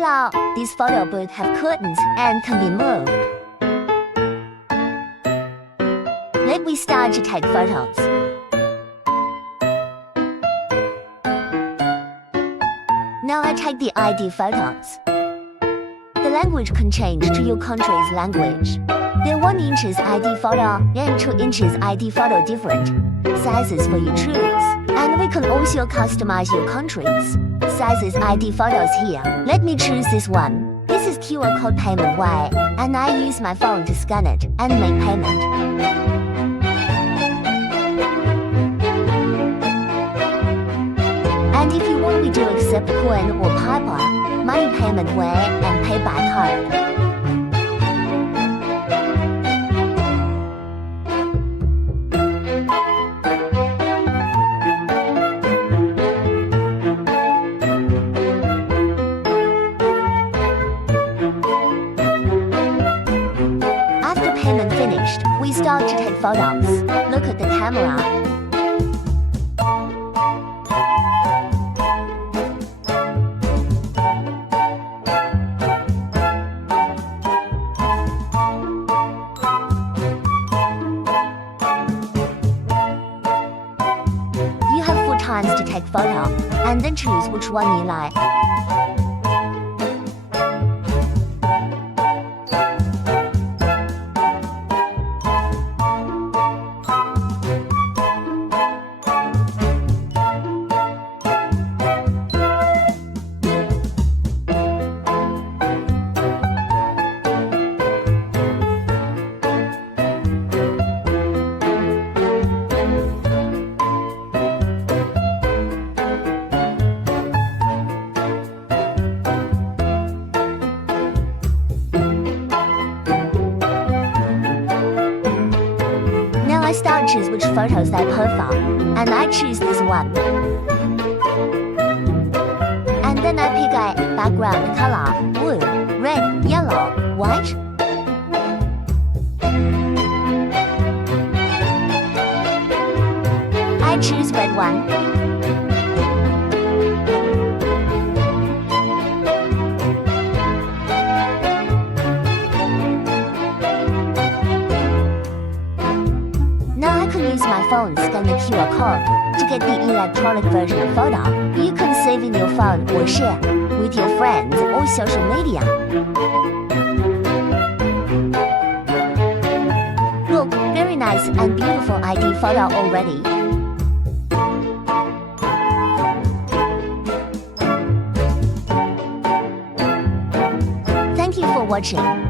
Hello, this photo booth have curtains and can be moved. Let me start to take photos. Now I take the ID photos. The language can change to your country's language. The 1 inches ID photo and 2 inches ID photo different sizes for you choose. And we can also customize your country's sizes ID photos here. Let me choose this one. This is QR code payment way, and I use my phone to scan it and make payment. And if you want, we do accept coin or paper, money payment way, and pay by card. After payment finished, we start to take photos. Look at the camera. You have 4 times to take photo, and then choose which one you like. I start choose which photos they profile, and I choose this one. And then I pick a background color, blue, red, yellow, white. I choose red one. Now I can use my phone scan the QR code to get the electronic version of photo. You can save in your phone or share with your friends or social media. Look, very nice and beautiful ID photo already. Thank you for watching.